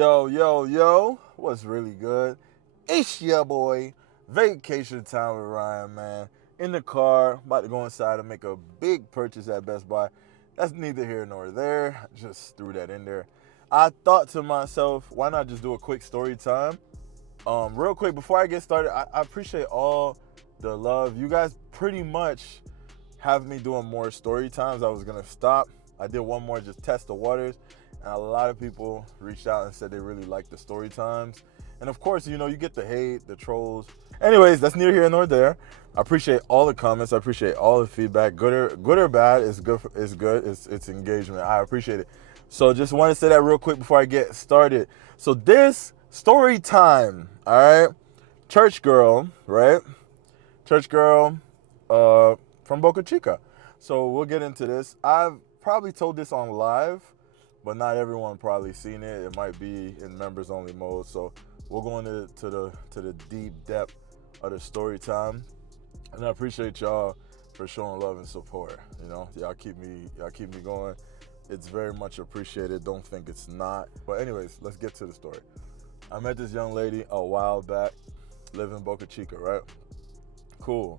Yo, what's really good? It's your boy, Vacation Time with Ryan, man. In the car, about to go inside and make a big purchase at Best Buy. That's neither here nor there. Just threw that in there. I thought to myself, why not just do a quick story time? Real quick, before I get started, I appreciate all the love. You guys pretty much have me doing more story times. I was gonna stop. I did one more, just test the waters. And a lot of people reached out and said they really liked the story times. And of course, you get the hate, the trolls. Anyways, that's neither here nor there. I appreciate all the comments. I appreciate all the feedback. Good or bad, it's good. It's engagement. I appreciate it. So just want to say that real quick before I get started. So this story time, all right? Church girl, right? Church girl from Boca Chica. So we'll get into this. I've probably told this on live, but not everyone probably seen it. It might be in members only mode. So we'll go into the deep depth of the story time. And I appreciate y'all for showing love and support. Y'all keep me going. It's very much appreciated. Don't think it's not. But anyways, let's get to the story. I met this young lady a while back, live in Boca Chica, right? Cool.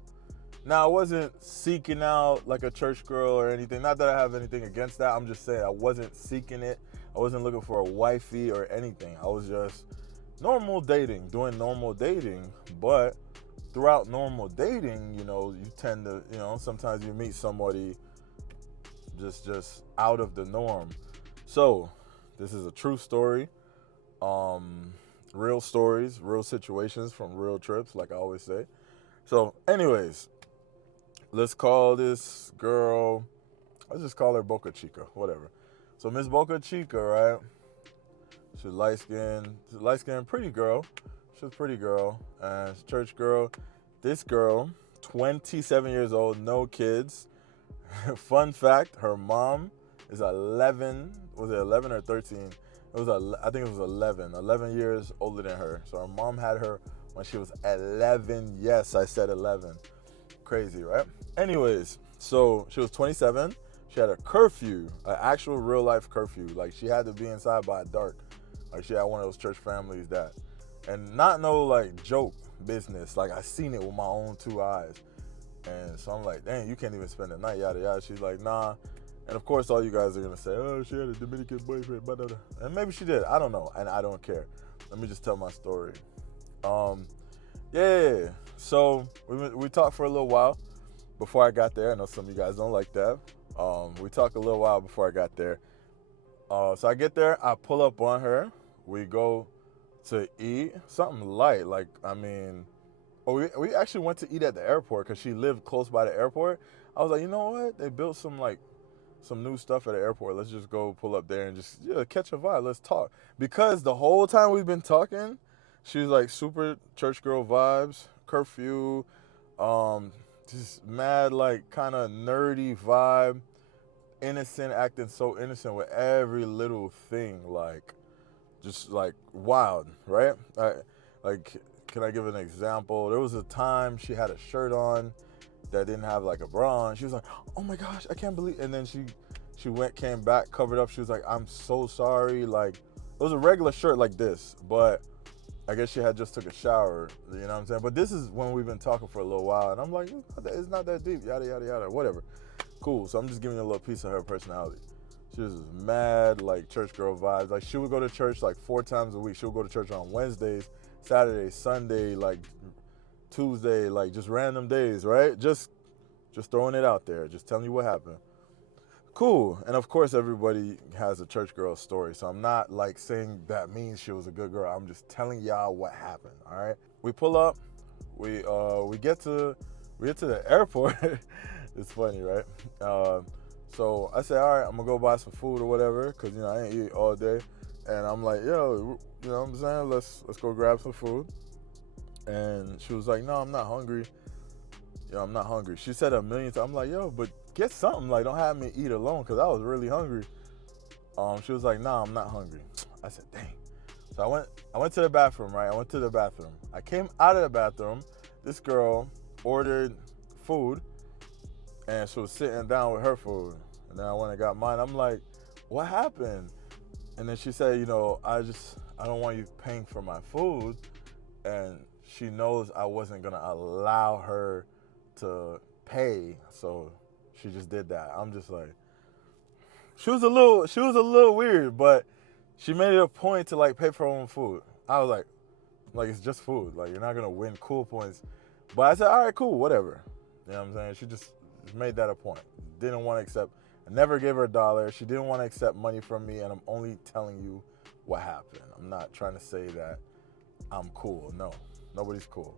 Now, I wasn't seeking out like a church girl or anything. Not that I have anything against that. I'm just saying I wasn't seeking it. I wasn't looking for a wifey or anything. I was just doing normal dating. But throughout normal dating, you tend to, sometimes you meet somebody just out of the norm. So this is a true story. Real stories, real situations from real trips, like I always say. So anyways, let's call this girl, let's just call her Boca Chica, whatever. So Miss Boca Chica, right? She's light-skinned, pretty girl. She's a pretty girl, and church girl. This girl, 27 years old, no kids. Fun fact, her mom is 11, was it 11 or 13? I think it was 11 years older than her. So her mom had her when she was 11. Yes, I said 11. Crazy, right? Anyways, so she was 27. She had a curfew, an actual real life curfew. Like, she had to be inside by dark. Like, she had one of those church families that, and not no like joke business. Like, I seen it with my own two eyes. And so I'm like, dang, you can't even spend the night, yada yada. She's like, nah. And of course, all you guys are gonna say, oh, she had a Dominican boyfriend, blah, blah, blah. And maybe she did. I don't know, and I don't care. Let me just tell my story. Yeah. So we talked for a little while before I got there. I know some of you guys don't like that. We talked a little while before I got there. So I get there, I pull up on her. We go to eat something light. We actually went to eat at the airport because she lived close by the airport. I was like, you know what? They built some new stuff at the airport. Let's just go pull up there and just catch a vibe. Let's talk. Because the whole time we've been talking, she's like super church girl vibes, curfew, just mad like kind of nerdy vibe, innocent, acting so innocent with every little thing, like just like wild, right? Can I give an example? There was a time she had a shirt on that didn't have like a bra on. She was like, oh my gosh, I can't believe. And then she came back, covered up. She was like, I'm so sorry. Like, it was a regular shirt like this, but I guess she had just took a shower. You know what I'm saying? But this is when we've been talking for a little while, and I'm like, it's not that deep. Yada yada yada. Whatever. Cool. So I'm just giving you a little piece of her personality. She was mad, like church girl vibes. Like, she would go to church like 4 times a week. She would go to church on Wednesdays, Saturday, Sunday, like Tuesday, like just random days, right? Just throwing it out there, just telling you what happened. Cool. And of course, everybody has a church girl story, so I'm not like saying that means she was a good girl. I'm just telling y'all what happened. All right. We pull up. We get to the airport. It's funny, right? So I say, all right, I'm gonna go buy some food or whatever, cause I ain't eat all day. And I'm like, yo, you know what I'm saying? Let's go grab some food. And she was like, no, I'm not hungry. I'm not hungry. She said a million times. I'm like, yo, but get something. Like, don't have me eat alone, because I was really hungry. She was like, no, I'm not hungry. I said, dang. So I went to the bathroom, right? I came out of the bathroom. This girl ordered food, and she was sitting down with her food. And then I went and got mine. I'm like, what happened? And then she said, I I don't want you paying for my food. And she knows I wasn't gonna allow her to pay, so she just did that. I'm just like, she was a little weird, but she made it a point to like pay for her own food. I was like it's just food. Like, you're not gonna win cool points. But I said, all right, cool, whatever. You know what I'm saying? She just made that a point. Didn't want to accept. I never gave her $1. She didn't want to accept money from me, and I'm only telling you what happened. I'm not trying to say that I'm cool. No, nobody's cool.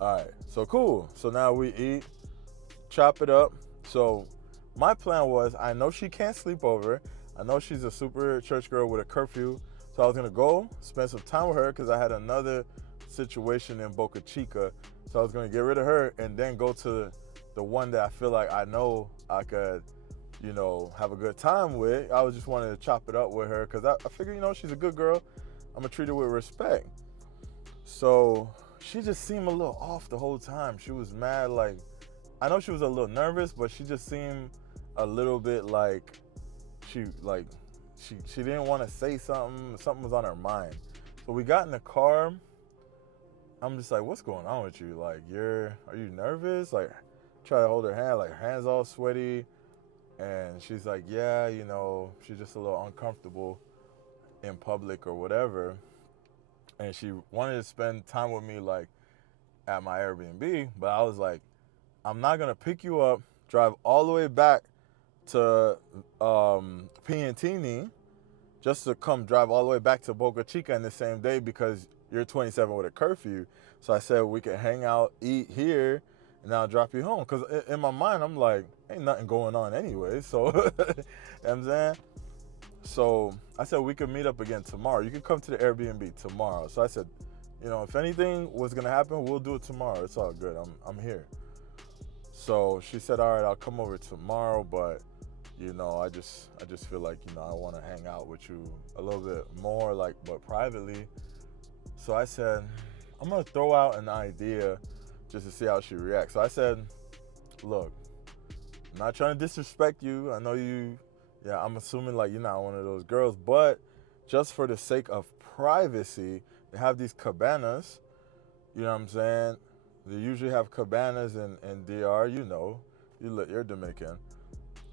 All right, so cool. So now we eat, chop it up. So my plan was, I know she can't sleep over. I know she's a super church girl with a curfew. So I was gonna go spend some time with her because I had another situation in Boca Chica. So I was gonna get rid of her and then go to the one that I feel like I know I could, have a good time with. I was just wanting to chop it up with her because I figure, she's a good girl. I'm gonna treat her with respect. So she just seemed a little off the whole time. She was mad. Like, I know she was a little nervous, but she just seemed a little bit like she didn't want to say something. Something was on her mind. So we got in the car. I'm just like, what's going on with you? Like, are you nervous? Like, try to hold her hand, like her hand's all sweaty. And she's like, yeah, she's just a little uncomfortable in public or whatever. And she wanted to spend time with me, like, at my Airbnb. But I was like, I'm not going to pick you up, drive all the way back to Piantini just to come drive all the way back to Boca Chica in the same day because you're 27 with a curfew. So I said we could hang out, eat here, and I'll drop you home. Because in my mind, I'm like, ain't nothing going on anyway. So, you know what I'm saying? So I said we could meet up again tomorrow. You could come to the Airbnb tomorrow. So I said, if anything was going to happen, we'll do it tomorrow. It's all good. I'm here. So she said, all right, I'll come over tomorrow, but I just feel like, I want to hang out with you a little bit more, like, but privately. So I said, I'm going to throw out an idea just to see how she reacts. So I said, look, I'm not trying to disrespect you. I know I'm assuming like you're not one of those girls, but just for the sake of privacy, they have these cabanas, you know what I'm saying? They usually have cabanas in DR, you're Dominican.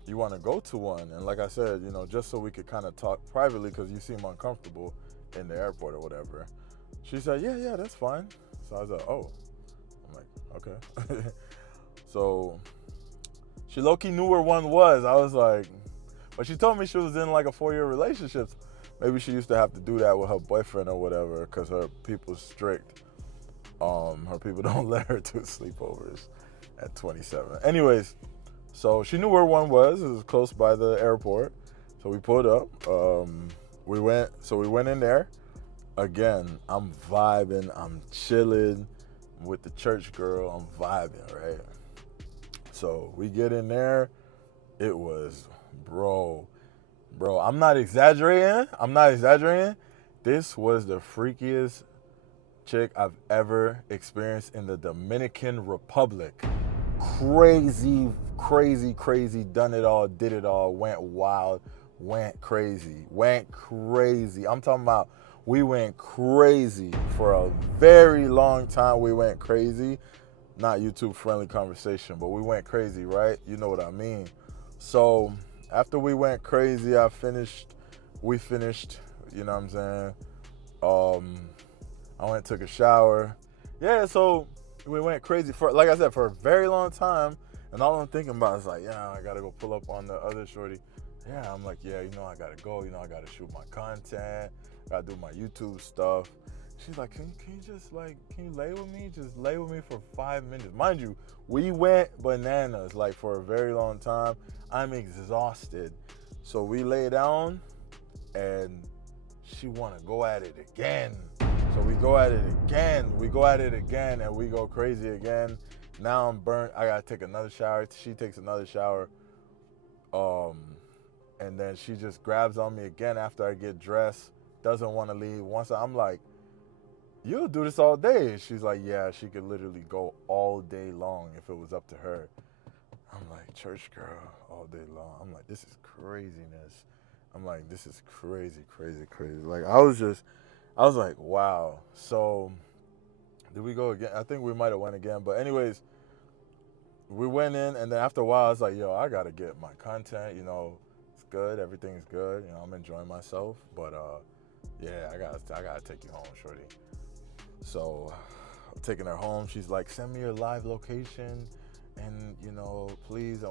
You want to go to one. And like I said, just so we could kind of talk privately because you seem uncomfortable in the airport or whatever. She said, yeah, that's fine. So I was like, oh. I'm like, okay. So she low-key knew where one was. I was like, but she told me she was in like a 4-year relationship. Maybe she used to have to do that with her boyfriend or whatever because her people's strict. Her people don't let her do sleepovers at 27. Anyways, so she knew where one was. It was close by the airport. So we pulled up. We went in there. Again, I'm vibing. I'm chilling with the church girl. I'm vibing, right? So we get in there. It was, bro, I'm not exaggerating. This was the freakiest chick I've ever experienced in the Dominican Republic. Crazy, done it all, did it all, went wild, went crazy. I'm talking about we went crazy for a very long time. We went crazy. Not YouTube friendly conversation, but we went crazy, right? You know what I mean? So after we went crazy, we finished, you know what I'm saying? I went and took a shower. Yeah, so we went crazy for, like I said, for a very long time. And all I'm thinking about is like, yeah, I gotta go pull up on the other shorty. Yeah, I'm like, yeah, I gotta go. I gotta shoot my content. Gotta do my YouTube stuff. She's like, can you lay with me? Just lay with me for 5 minutes. Mind you, we went bananas like for a very long time. I'm exhausted. So we lay down and she wanna go at it again. So we go at it again and we go crazy again. Now I'm burnt. I gotta take another shower. She takes another shower. And then she just grabs on me again after I get dressed. Doesn't want to leave. I'm like, you'll do this all day. She's like, yeah, she could literally go all day long if it was up to her. I'm like, church girl, all day long. I'm like, this is craziness. I'm like, this is crazy. Like, I was just, I was like, wow. So did we go again? I think we might have went again. But anyways, we went in, and then after a while, I was like, yo, I gotta get my content. It's good. Everything's good. I'm enjoying myself. But yeah, I gotta take you home, shorty. So I'm taking her home. She's like, send me your live location, and please,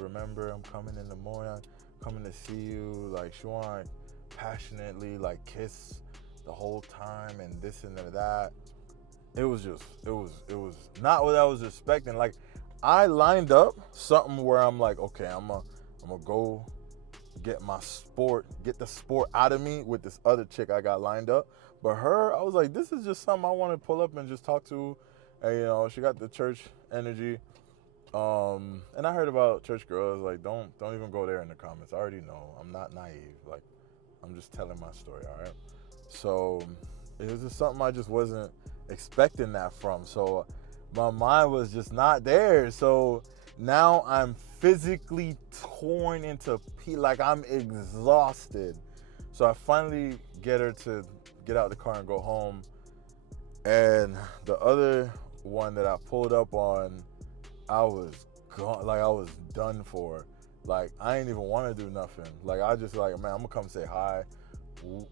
remember, I'm coming in the morning, coming to see you. Like, she wanted passionately like kiss the whole time and this and that. It was not what I was expecting. Like, I lined up something where I'm like, okay, I'm gonna go get the sport out of me with this other chick I got lined up. But her, I was like, this is just something I want to pull up and just talk to. And she got the church energy. And I heard about church girls. Like, don't even go there in the comments. I already know. I'm not naive. Like, I'm just telling my story. All right. So it was just something I just wasn't expecting that from. So my mind was just not there. So now I'm physically torn into pieces. Like, I'm exhausted. So I finally get her to get out the car and go home. And the other one that I pulled up on, I was gone. Like, I was done for. Like, I ain't even want to do nothing. Like, I just like, man, I'm gonna come say hi.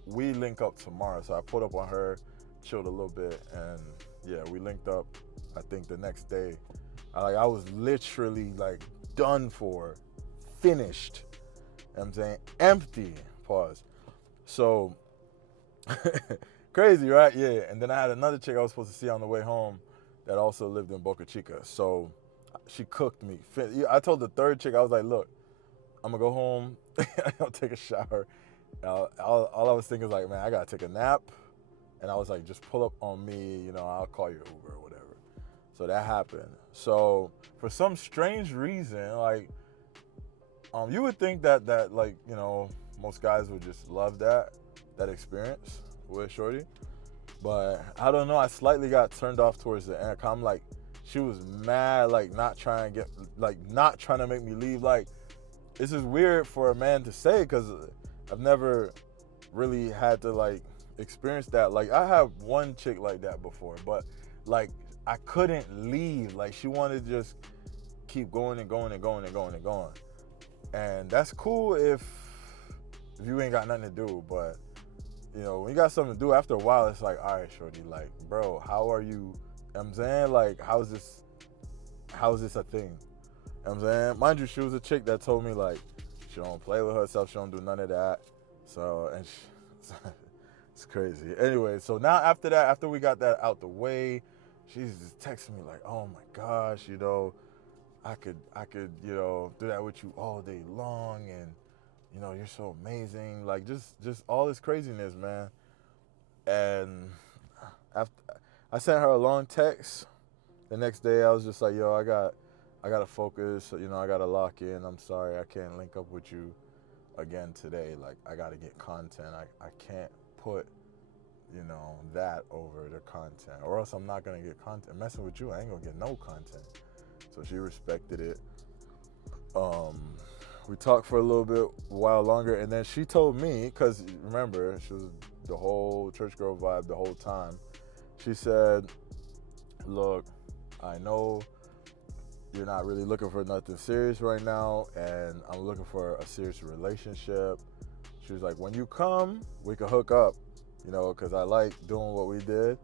We link up tomorrow. So I pulled up on her, chilled a little bit, and yeah, we linked up. I think the next day. I was literally like done for, finished. I'm saying empty. Pause. So crazy, right? Yeah. And then I had another chick I was supposed to see on the way home that also lived in Boca Chica. So she cooked me. I told the third chick, I was like, look, I'm gonna go home. I'll take a shower. All I was thinking was like, man, I gotta take a nap. And I was like, just pull up on me. I'll call your Uber or whatever. So that happened. So for some strange reason, like, you would think that like, most guys would just love that experience with shorty. But I don't know. I slightly got turned off towards the end. I'm like, she was mad, like, not trying to make me leave. Like, this is weird for a man to say, because I've never really had to like experience that. Like, I have one chick like that before, but like, I couldn't leave. Like, she wanted to just keep going and going and going and going and going. And that's cool if you ain't got nothing to do. But, when you got something to do, after a while, it's like, all right, shorty, like, bro, how are you? You know what I'm saying? Like, how's this a thing? You know what I'm saying? Mind you, she was a chick that told me, like, she don't play with herself. She don't do none of that. So, and it's crazy. Anyway, so now after that, after we got that out the way, she's just texting me like, oh my gosh, I could, do that with you all day long, and you're so amazing. Like, just all this craziness, man. And after I sent her a long text, the next day I was just like, yo, I gotta focus. I gotta lock in. I'm sorry, I can't link up with you again today. Like, I gotta get content. I can't put that over the content, or else I'm not gonna get content. Messing with you, I ain't gonna get no content. So she respected it. We talked for a little bit, while longer, and then she told me, because remember, she was the whole church girl vibe the whole time. She said, look, I know you're not really looking for nothing serious right now, and I'm looking for a serious relationship. She was like, when you come, we can hook up, because I like doing what we did.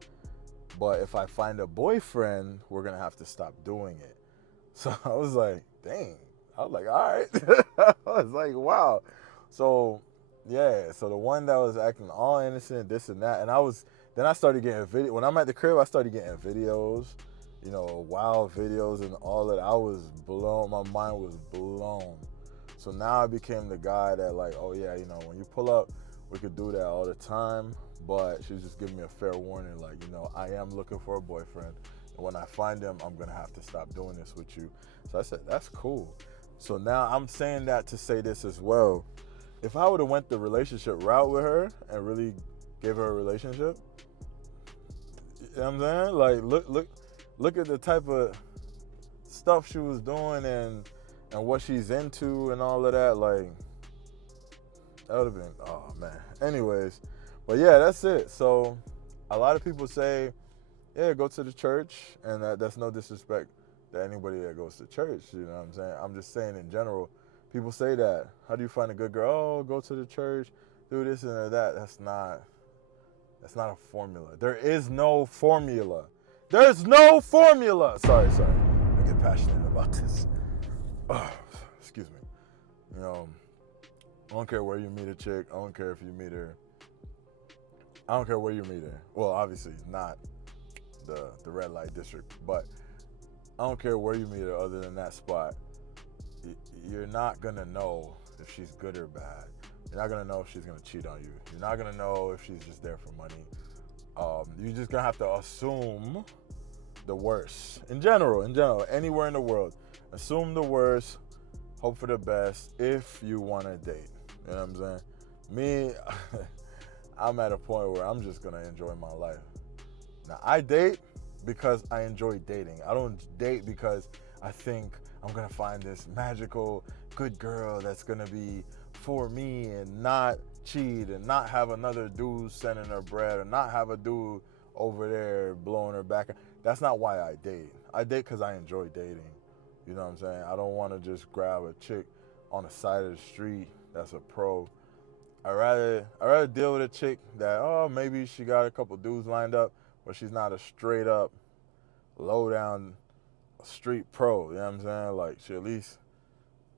But if I find a boyfriend, we're going to have to stop doing it. So I was like, dang. I was like, all right. I was like, wow. So, yeah. So the one that was acting all innocent, this and that. And then I started getting video. When I'm at the crib, I started getting videos, wild videos and all that. I was blown. My mind was blown. So now I became the guy that, like, oh yeah, when you pull up, we could do that all the time. But she was just giving me a fair warning, like, I am looking for a boyfriend. And when I find him, I'm going to have to stop doing this with you. So I said, that's cool. So now I'm saying that to say this as well. If I would have went the relationship route with her and really gave her a relationship, you know what I'm saying? Like, look at the type of stuff she was doing and what she's into and all of that. Like, that would have been, oh man. Anyways, But yeah, that's it. So a lot of people say, yeah, go to the church, and that's no disrespect to anybody that goes to church. You know what I'm saying? I'm just saying in general, people say that. How do you find a good girl? Oh, go to the church, do this and that. That's not a formula. There is no formula. There's no formula. Sorry. I get passionate about this. Oh, excuse me. You know, I don't care where you meet a chick. I don't care if you meet her. I don't care where you meet her. Well, obviously not the red light district, but I don't care where you meet her other than that spot. You're not gonna know if she's good or bad. You're not gonna know if she's gonna cheat on you. You're not gonna know if she's just there for money. You're just gonna have to assume the worst. In general, anywhere in the world, assume the worst, hope for the best if you wanna date. You know what I'm saying? Me, I'm at a point where I'm just gonna enjoy my life. Now, I date because I enjoy dating. I don't date because I think I'm gonna find this magical good girl that's gonna be for me and not cheat and not have another dude sending her bread or not have a dude over there blowing her back. That's not why I date. I date because I enjoy dating. You know what I'm saying? I don't want to just grab a chick on the side of the street that's a pro. I rather deal with a chick that, oh, maybe she got a couple dudes lined up, but she's not a straight up, low down street pro. You know what I'm saying? Like, she at least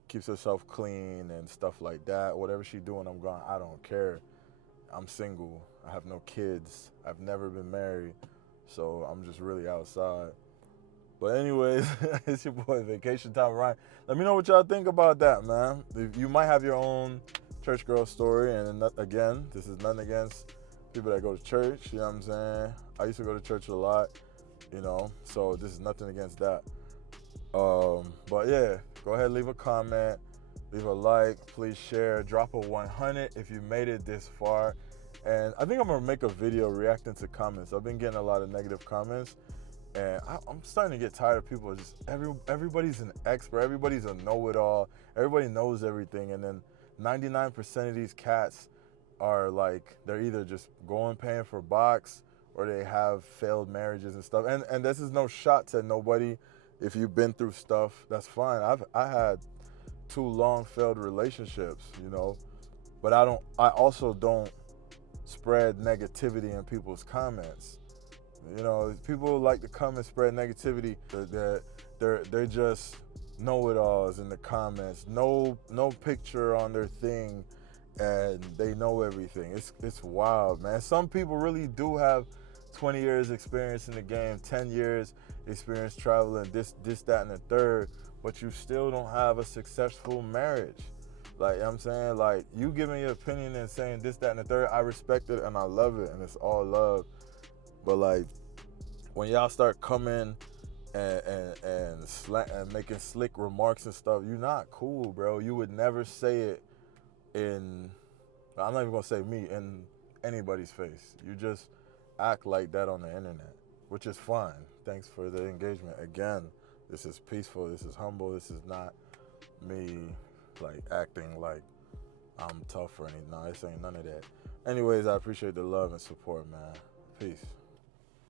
keeps herself clean and stuff like that. Whatever she's doing, I'm gone. I don't care. I'm single. I have no kids. I've never been married, so I'm just really outside. But anyways, it's your boy Vacation Time Ryan. Let me know what y'all think about that, man. You might have your own church girl story, and again, this is nothing against people that go to church. You know what I'm saying? I used to go to church a lot, you know, so this is nothing against that. But yeah, go ahead, leave a comment, leave a like, please share, drop a 100 if you made it this far. And I think I'm gonna make a video reacting to comments. I've been getting a lot of negative comments, and I'm starting to get tired of people. Just everybody's an expert, everybody's a know-it-all, everybody knows everything, and then 99% of these cats are like, they're either just going paying for box or they have failed marriages and stuff. And this is no shot to nobody. If you've been through stuff, that's fine. I had 2 long failed relationships, you know, but I also don't spread negativity in people's comments. You know, people like to come and spread negativity. They're just know-it-alls in the comments. No picture on their thing, and they know everything. It's wild, man. Some people really do have 20 years experience in the game, 10 years experience traveling, this, that, and the third, but you still don't have a successful marriage. Like, you know what I'm saying? Like, you giving your opinion and saying this, that, and the third, I respect it and I love it, and it's all love. But like, when y'all start coming and making slick remarks and stuff, you're not cool, bro. You would never say it I'm not even gonna say me, in anybody's face. You just act like that on the internet, which is fine. Thanks for the engagement. Again, this is peaceful, this is humble, this is not me like acting like I'm tough or anything. No, this ain't none of that. Anyways, I appreciate the love and support, man. Peace.